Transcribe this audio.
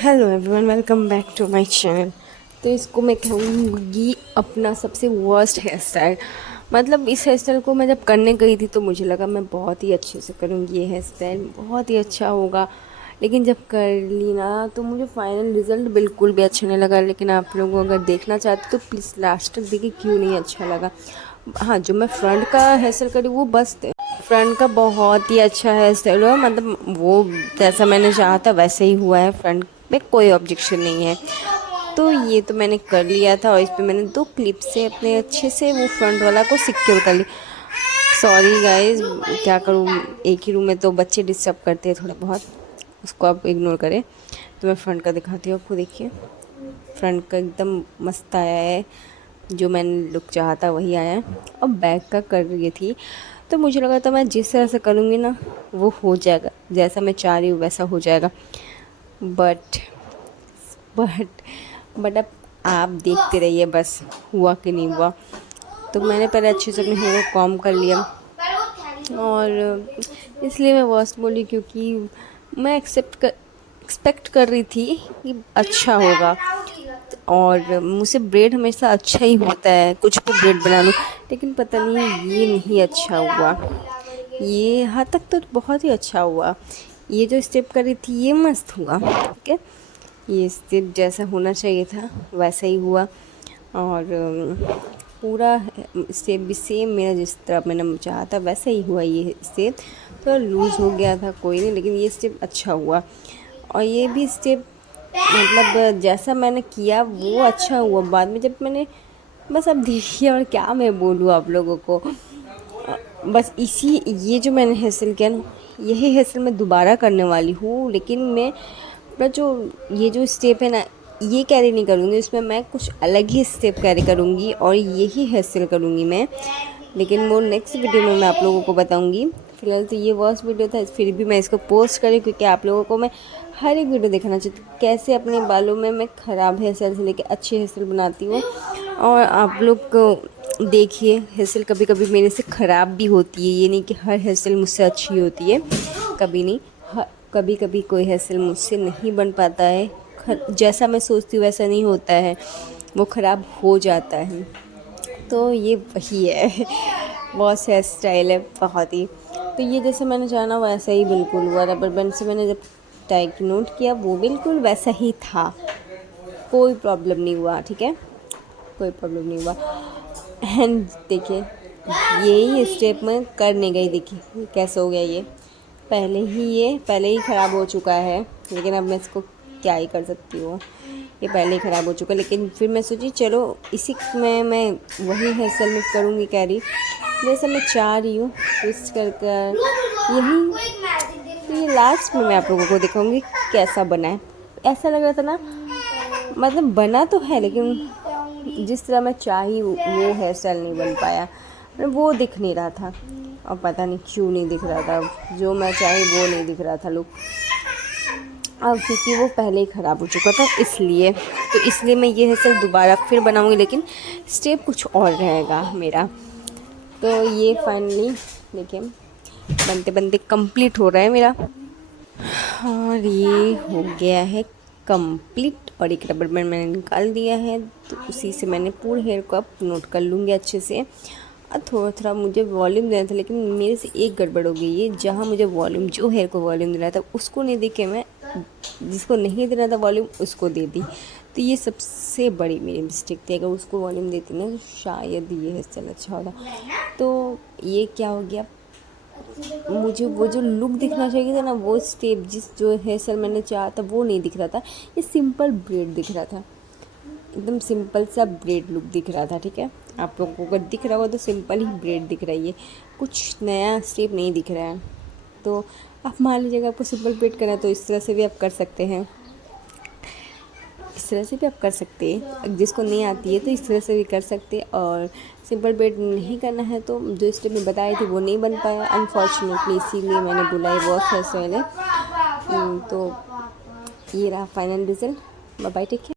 Hello everyone, welcome back to my channel. तो इसको मैं कहूँगी अपना सबसे वर्स्ट हेयर स्टाइल। मतलब इस हेयर स्टाइल को मैं जब करने गई थी तो मुझे लगा मैं बहुत ही अच्छे से करूँगी, ये हेयर स्टाइल बहुत ही अच्छा होगा। लेकिन जब कर ली ना तो मुझे फाइनल रिज़ल्ट बिल्कुल भी अच्छा नहीं लगा। लेकिन आप लोग अगर देखना चाहते तो प्लीज़ लास्ट तक देखिए क्यों नहीं अच्छा लगा। हाँ, जो मैं फ्रंट का हेयर स्टाइल करी वो बस फ्रंट का बहुत ही अच्छा हेयर स्टाइल हुआ। मतलब वो जैसा मैंने चाहा था वैसे ही हुआ है, फ्रंट में कोई ऑब्जेक्शन नहीं है। तो ये तो मैंने कर लिया था और इस पर मैंने 2 क्लिप से अपने अच्छे से वो फ्रंट वाला को सिक्योर कर ली। सॉरी गाइस, क्या करूँ, एक ही रूम में तो बच्चे डिस्टर्ब करते हैं थोड़ा बहुत, उसको आप इग्नोर करें। तो मैं फ्रंट का दिखाती हूँ आपको। देखिए फ्रंट का एकदम मस्त आया है, जो मैंने लुक चाहा था वही आया है। और बैक का कर रही थी तो मुझे लगा था मैं जिस तरह से करूँगी ना वो हो जाएगा, जैसा मैं चाह रही हूँ वैसा हो जाएगा। बट बट बट अब आप देखते रहिए बस हुआ कि नहीं हुआ। तो मैंने पहले अच्छे से अपने हेयर को कॉम्ब कर लिया और इसलिए मैं वर्स्ट बोली क्योंकि मैं एक्सपेक्ट कर रही थी कि अच्छा होगा। और मुझसे ब्रेड हमेशा अच्छा ही होता है, कुछ भी ब्रेड बना लूँ, लेकिन पता नहीं ये नहीं अच्छा हुआ। ये यहाँ तक तो बहुत ही अच्छा हुआ, ये जो स्टेप करी थी ये मस्त हुआ। ठीक है, ये स्टेप जैसा होना चाहिए था वैसा ही हुआ। और पूरा स्टेप भी सेम मेरा जिस तरह मैंने चाहा था वैसा ही हुआ। ये स्टेप थोड़ा लूज़ हो गया था कोई नहीं, लेकिन ये स्टेप अच्छा हुआ। और ये भी स्टेप मतलब जैसा मैंने किया वो अच्छा हुआ। बाद में जब मैंने बस अब देखिए और क्या मैं बोलूँ आप लोगों को, बस इसी ये जो मैंने हासिल किया ना यही हासिल मैं दोबारा करने वाली हूँ। लेकिन मैं अपना जो ये जो स्टेप है ना ये कैरी नहीं करूँगी, इसमें मैं कुछ अलग ही स्टेप कैरी करूँगी और यही हासिल करूँगी मैं। लेकिन वो नेक्स्ट वीडियो में मैं आप लोगों को बताऊँगी। फिलहाल तो ये वर्स्ट वीडियो था, फिर भी मैं इसको पोस्ट करी क्योंकि आप लोगों को मैं हर एक वीडियो दिखाना चाहती हूँ कैसे अपने बालों में मैं ख़राब हेयर स्टाइल से लेकर अच्छे हेयर स्टाइल बनाती हूँ। और आप लोग को देखिए हेयर स्टाइल कभी कभी मेरे से ख़राब भी होती है, ये नहीं कि हर हेयर स्टाइल मुझसे अच्छी होती है, कभी नहीं। कभी कभी कोई हेयर स्टाइल मुझसे नहीं बन पाता है, जैसा मैं सोचती हूँ वैसा नहीं होता है, वो ख़राब हो जाता है। तो ये वही है बहुत हेयर स्टाइल है बहुत ही। तो ये जैसे मैंने जाना वैसा ही बिल्कुल हुआ। रबर बैंड से मैंने जब टाई की नोट किया वो बिल्कुल वैसा ही था, कोई प्रॉब्लम नहीं हुआ। ठीक है, कोई प्रॉब्लम नहीं हुआ। एंड देखिए यही स्टेप मैं करने गई, देखिए कैसे हो गया ये पहले ही ख़राब हो चुका है। लेकिन अब मैं इसको क्या ही कर सकती हूँ, ये पहले ही ख़राब हो चुका है। लेकिन फिर मैं सोची चलो इसी में मैं वही हेयर स्टाइल में करूँगी कैरी जैसा मैं चाह रही हूँ, ट्विस्ट कर कर यही। तो ये लास्ट में मैं आप लोगों को दिखाऊंगी कैसा बना है। ऐसा लग रहा था ना, मतलब बना तो है लेकिन जिस तरह मैं चाही वो हेयर स्टाइल नहीं बन पाया, मतलब वो दिख नहीं रहा था। और पता नहीं क्यों नहीं दिख रहा था, जो मैं चाही वो नहीं दिख रहा था लुक। अब क्योंकि वो पहले ही ख़राब हो चुका था इसलिए मैं ये हेयर स्टाइल दोबारा फिर बनाऊंगी, लेकिन स्टेप कुछ और रहेगा मेरा। तो ये फाइनली देखिए बनते बनते कंप्लीट हो रहा है मेरा और ये हो गया है कंप्लीट। और एक रबर बैंड मैंने निकाल दिया है तो उसी से मैंने पूरे हेयर को अब नोट कर लूँगी अच्छे से। और थोड़ा थोड़ा मुझे वॉल्यूम देना था लेकिन मेरे से एक गड़बड़ हो गई है, जहाँ मुझे वॉल्यूम जो हेयर को वॉल्यूम देना था उसको नहीं दे के मैं जिसको नहीं देना था वॉल्यूम उसको दे दी। तो ये सबसे बड़ी मेरी मिस्टेक थी, अगर उसको वॉल्यूम देती ना तो शायद ये हेयर स्टाइल अच्छा होता। तो ये क्या हो गया, मुझे वो जो लुक दिखना चाहिए था ना वो स्टेप जिस जो हेयर स्टाइल मैंने चाहा था वो नहीं दिख रहा था। ये सिंपल ब्रेड दिख रहा था, एकदम सिंपल सा ब्रेड लुक दिख रहा था। ठीक है, आप लोगों को अगर दिख रहा हो तो सिंपल ही ब्रेड दिख रही है, कुछ नया स्टेप नहीं दिख रहा है। तो आप मान लीजिएगा आपको सिंपल ब्रेड करना है तो इस तरह से भी आप कर सकते हैं, इस तरह से भी आप कर सकते हैं। जिसको नहीं आती है तो इस तरह से भी कर सकते हैं। और सिंपल ब्रेड नहीं करना है तो जो स्टेप में बताई थी वो नहीं बन पाया अनफॉर्चुनेटली, इसीलिए मैंने बोला ये बहुत है। तो ये रहा final result. Bye bye, take care.